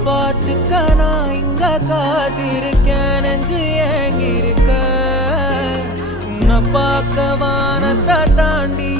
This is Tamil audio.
பார்த்துக்க நான் இங்க காத்திருக்கேன் நெஞ்சு ஏங்கிருக்க உன்னை பார்க்க வானத்தை தாண்டி